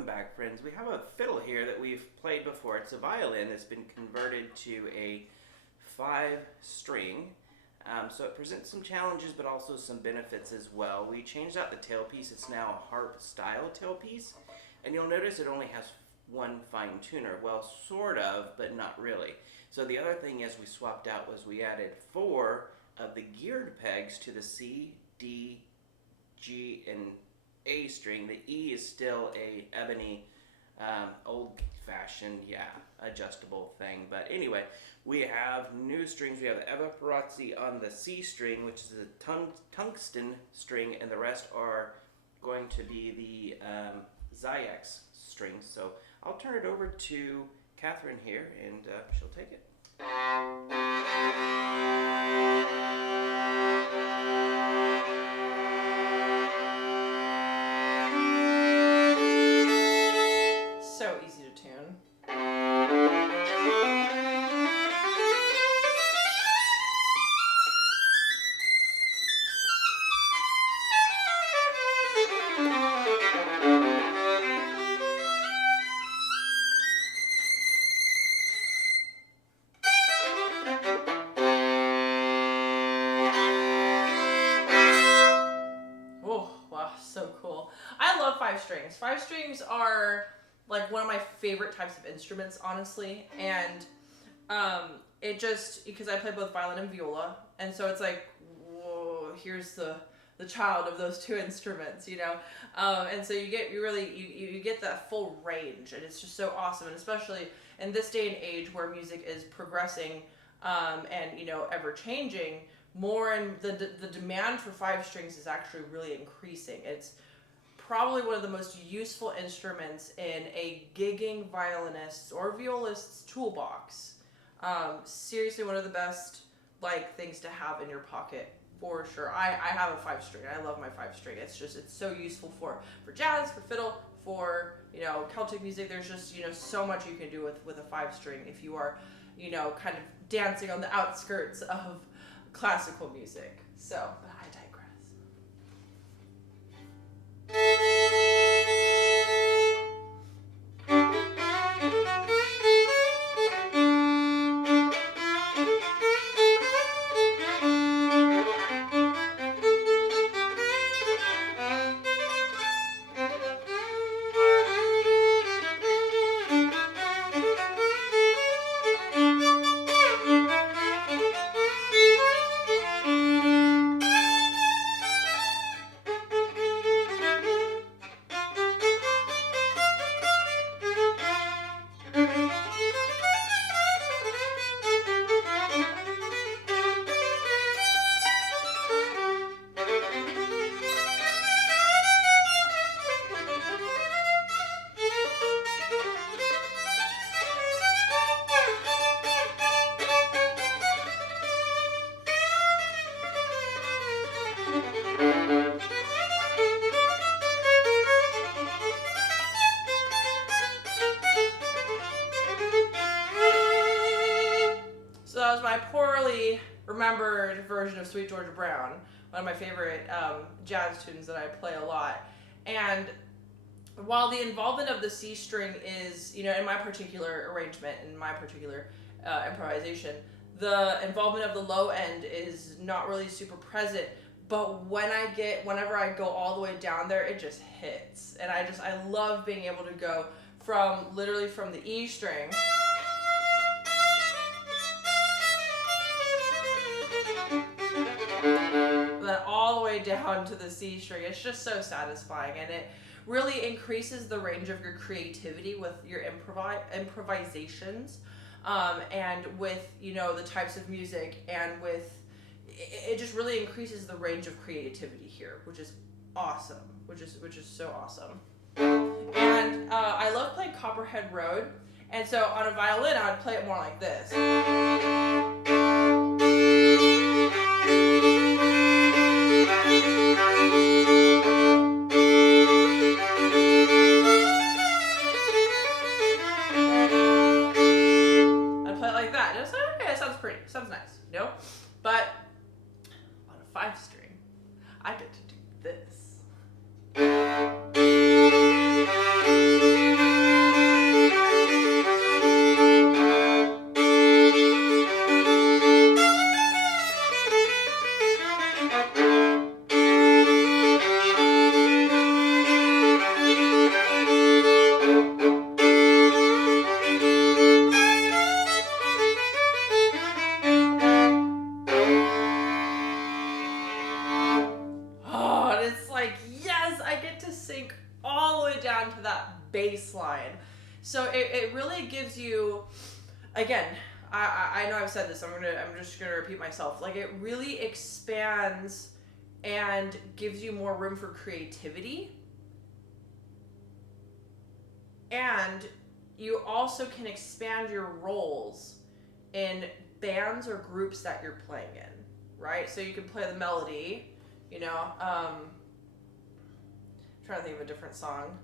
Welcome back, friends. We have a fiddle here that we've played before. It's a violin that's been converted to a 5-string. So it presents some challenges but also some benefits as well. We changed out the tailpiece. It's now a harp style tailpiece. And you'll notice it only has one fine tuner. Well, sort of, but not really. So the other thing is we swapped out was we added 4 of the geared pegs to the C, D, G, and A string. The E is still a ebony, old-fashioned, adjustable thing. But anyway, we have new strings. We have evaporazzi on the C string, which is a tungsten string, and the rest are going to be the Zyx strings. So I'll turn it over to Catherine here, and she'll take it. So easy to tune. Oh, wow, so cool. I love 5 strings. 5 strings are like one of my favorite types of instruments, honestly, and it just, because I play both violin and viola, and so it's like, whoa, here's the child of those 2 instruments, you know, and so you get that full range, and it's just so awesome, and especially in this day and age where music is progressing and, you know, ever changing more, and the demand for 5 strings is actually really increasing. It's probably one of the most useful instruments in a gigging violinist's or violist's toolbox. Seriously, one of the best things to have in your pocket, for sure. I have a 5 string. I love my 5 string. It's so useful for jazz, for fiddle, for, you know, Celtic music. There's just, you know, so much you can do with a 5 string if you are, you know, kind of dancing on the outskirts of classical music. So, but I digress. So that was my poorly remembered version of Sweet Georgia Brown, one of my favorite jazz tunes that I play a lot. And while the involvement of the C string is, you know, in my particular arrangement, in my particular improvisation, the involvement of the low end is not really super present. But whenever I go all the way down there, it just hits. And I love being able to go literally from the E string then all the way down to the C string. It's just so satisfying, and it really increases the range of your creativity with your improvisations, and with, you know, the types of music, and it just really increases the range of creativity here, which is awesome, which is so awesome. And I love playing Copperhead Road, and so on a violin I would play it more like this. Sounds nice, you know? But on a 5 string, I get to do this. down to that bass line. So it really gives you, again, I know I've said this, I'm just gonna repeat myself. Like, it really expands and gives you more room for creativity. And you also can expand your roles in bands or groups that you're playing in, right? So you can play the melody, you know, trying to think of a different song.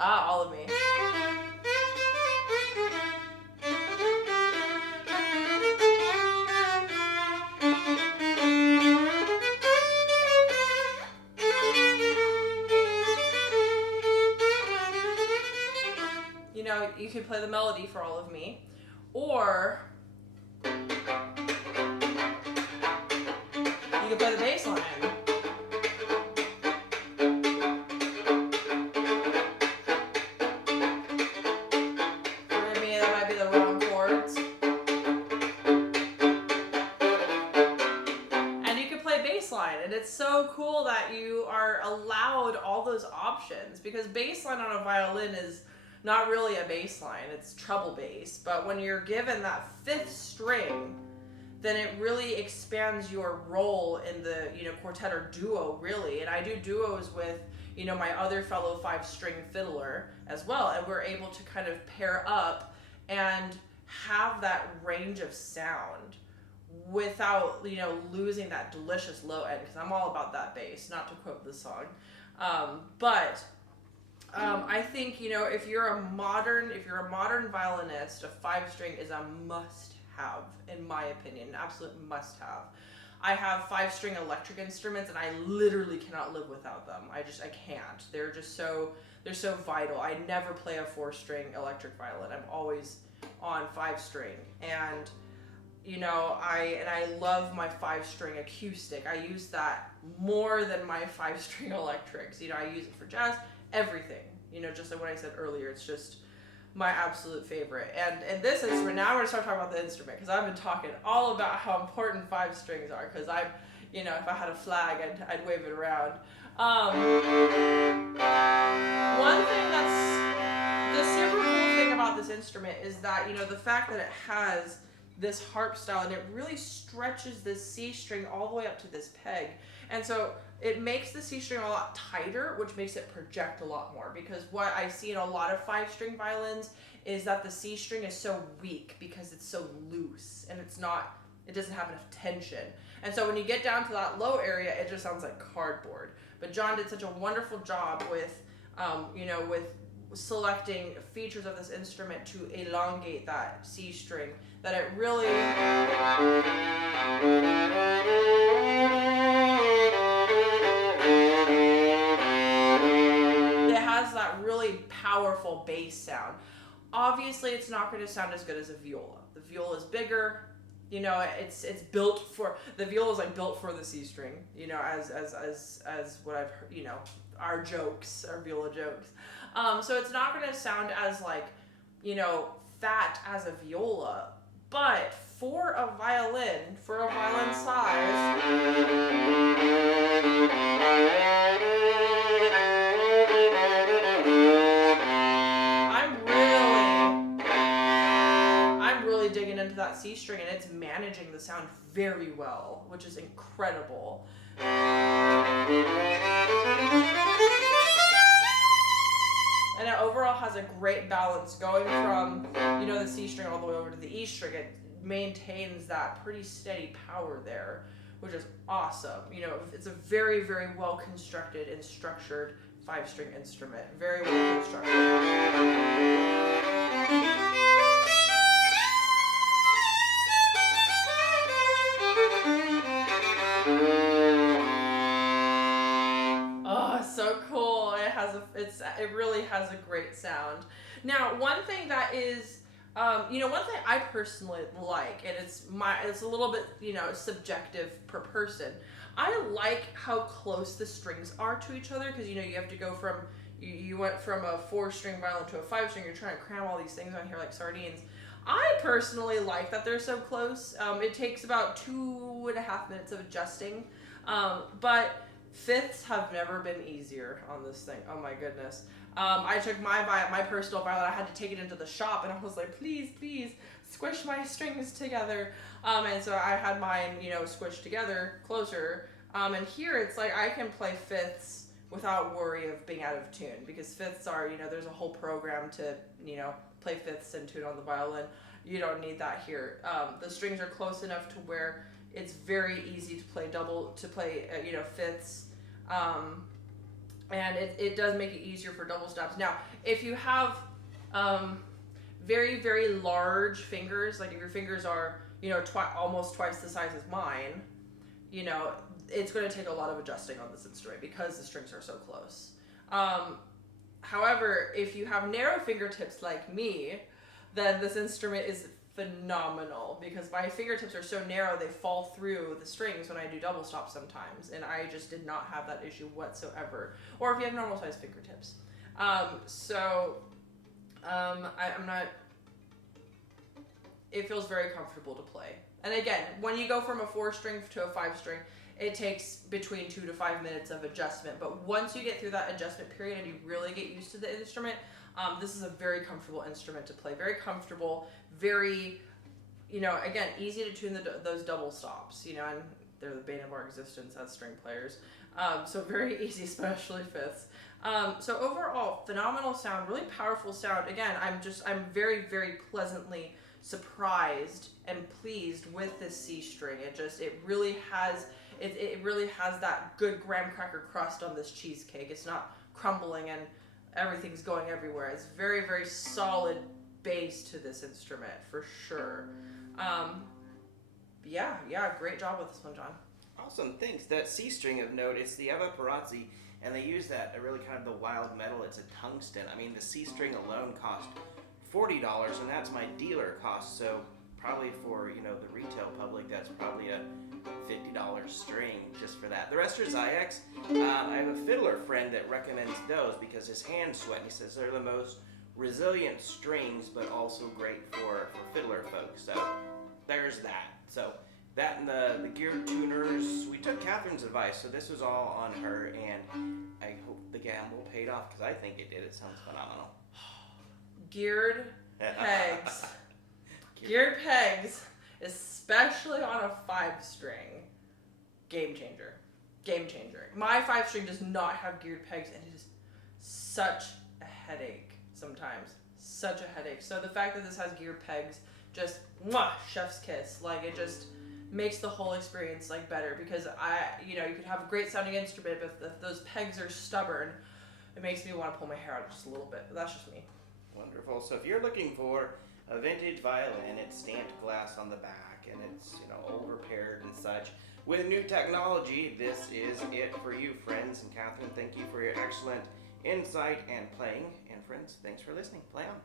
All of Me. You know, you could play the melody for All of Me, or you could play the bass line. For me, that might be the wrong chords. And you could play bass line, and it's so cool that you are allowed all those options, because bass line on a violin is not really a bass line, it's treble bass. But when you're given that fifth string, then it really expands your role in the, you know, quartet or duo, really. And I do duos with, you know, my other fellow 5-string fiddler as well, and we're able to kind of pair up and have that range of sound without, you know, losing that delicious low end, because I'm all about that bass, not to quote the song. I think, you know, if you're a modern violinist, a 5-string is a must-have, in my opinion, an absolute must-have. I have 5-string electric instruments, and I literally cannot live without them. I can't. They're so vital. I never play a 4-string electric violin. I'm always on 5-string, and you know, I love my 5-string acoustic. I use that more than my 5-string electrics. You know, I use it for jazz. Everything, you know, just like what I said earlier, it's just my absolute favorite. And this instrument, now we're going to start talking about the instrument, because I've been talking all about how important 5 strings are, because I'm, you know, if I had a flag, I'd wave it around. One thing that's the super cool thing about this instrument is that, you know, the fact that it has this harp style, and it really stretches this C string all the way up to this peg. And so it makes the C string a lot tighter, which makes it project a lot more, because what I see in a lot of 5-string violins is that the C string is so weak because it's so loose, and it doesn't have enough tension. And so when you get down to that low area, it just sounds like cardboard. But John did such a wonderful job with, you know, with selecting features of this instrument to elongate that C string, that it really has that really powerful bass sound. Obviously, it's not going to sound as good as a viola. The viola is bigger, you know, it's built for, the viola is like built for the C string, you know, as what I've heard, you know, our viola jokes. So it's not going to sound as, like, you know, fat as a viola, but for a violin size, I'm really digging into that C string, and it's managing the sound very well, which is incredible. And it overall has a great balance going from, you know, the C string all the way over to the E string. It maintains that pretty steady power there, which is awesome. You know, it's a very, very well constructed and structured 5-string instrument. Very well constructed. Oh, so cool. It really has a great sound. Now, one thing that is, you know, one thing I personally like, and it's a little bit, you know, subjective per person. I like how close the strings are to each other, because, you know, you have to go from, you went from a 4-string violin to a 5-string, you're trying to cram all these things on here like sardines. I personally like that they're so close. It takes about 2.5 minutes of adjusting, but Fifths have never been easier on this thing. Oh my goodness. I took my personal violin. I had to take it into the shop, and I was like, please, please, squish my strings together. And so I had mine, squished together closer. And here it's like I can play fifths without worry of being out of tune, because fifths are, there's a whole program to, play fifths and tune on the violin. You don't need that here. The strings are close enough to where it's very easy to play fifths. And it does make it easier for double stops. Now, if you have very, very large fingers, like if your fingers are, almost twice the size as mine, it's going to take a lot of adjusting on this instrument because the strings are so close. However, if you have narrow fingertips like me, then this instrument is phenomenal, because my fingertips are so narrow they fall through the strings when I do double stops sometimes, and I just did not have that issue whatsoever. Or if you have normal sized fingertips. I'm not. It feels very comfortable to play. And again, when you go from a 4-string to a 5-string, it takes between 2 to 5 minutes of adjustment. But once you get through that adjustment period and you really get used to the instrument, this is a very comfortable instrument to play. Very comfortable, very, again, easy to tune those double stops, and they're the bane of our existence as string players. So very easy, especially fifths. So overall, phenomenal sound, really powerful sound. Again, I'm very, very pleasantly surprised and pleased with this C string. It really has that good graham cracker crust on this cheesecake. It's not crumbling and everything's going everywhere. It's very, very solid base to this instrument for sure. Yeah, great job with this one, John. Awesome, thanks. That C string of note, it's the Eva Perazzi, and they use that really kind of the wild metal. It's a tungsten. I mean, the C string alone cost $40, and that's my dealer cost. So probably for the retail public, that's probably a $50 string just for that. The rest are Zyx. I have a fiddler friend that recommends those because his hands sweat. He says they're the most resilient strings, but also great for fiddler folks. So there's that. So that and the gear tuners, we took Catherine's advice, so this was all on her, and I hope the gamble paid off, because I think it did. It sounds phenomenal. Geared pegs. Geared pegs, especially on a 5-string, game changer. Game changer. My 5-string does not have geared pegs, and it is such a headache sometimes. Such a headache. So the fact that this has geared pegs, just chef's kiss. Like, it just makes the whole experience better, because you could have a great sounding instrument, but if those pegs are stubborn, it makes me want to pull my hair out just a little bit. But that's just me. Wonderful. So if you're looking for a vintage violin, it's stamped glass on the back, and it's old repaired and such. With new technology, this is it for you, friends. And Catherine, thank you for your excellent insight and playing. And friends, thanks for listening. Play on.